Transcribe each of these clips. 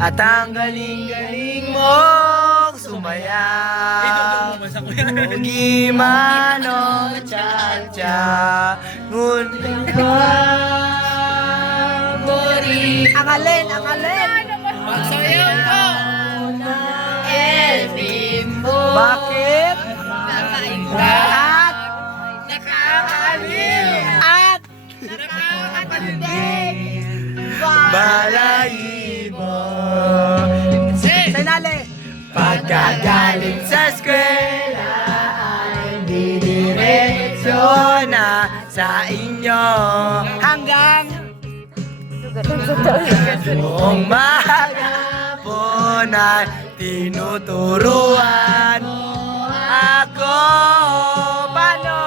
At ang galing-galing mong sumayaw. Mugi man o cha-cha, ngunit kaburi. Angalin, angalin. Magsayaw ko! Elfimbo. Bakit? At Nakakaliw! at Nakakapandig! Balahibo. Senale. Pagkagaling sa eskwela ay didiretso na sa inyo. Hanggang Buong maghapon ay tinuturuan ako paano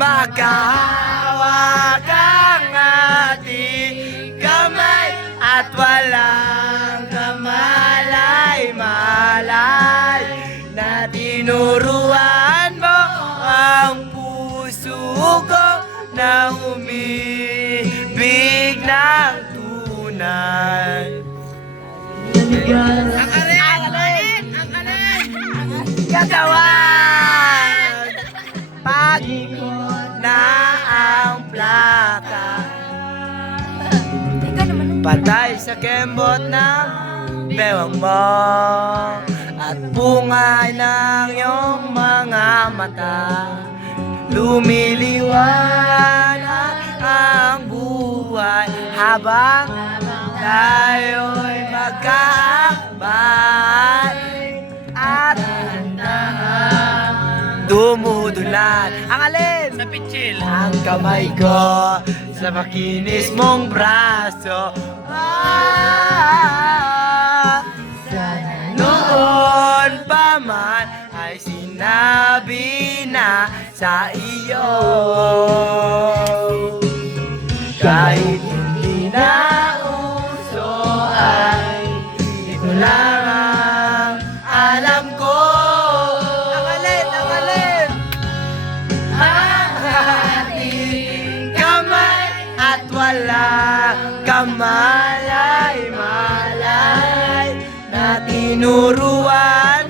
makahawak ang ating kamay at walang kamalay-malay na tinuruan mo ang puso ko na umibig ng tunay. Ang alin! Ang alin! Katawan! Pag-ikot na ang plaka, patay sa kembot ng bewang mo at bungay ng iyong mga mata. Lumiliwanag ang buhay habang tayo'y magkaakbay at dumudulan. Ang alin? Sa pitsil! Ang kamay ko sa makinis mong braso. Sana noon pa man ay sinabi na sa iyo. Kahit hindi na uso ay ito lang ang alam ko. Ang alin, ang alin. Ang ating kamay at wala kamalay-malay na tinuruan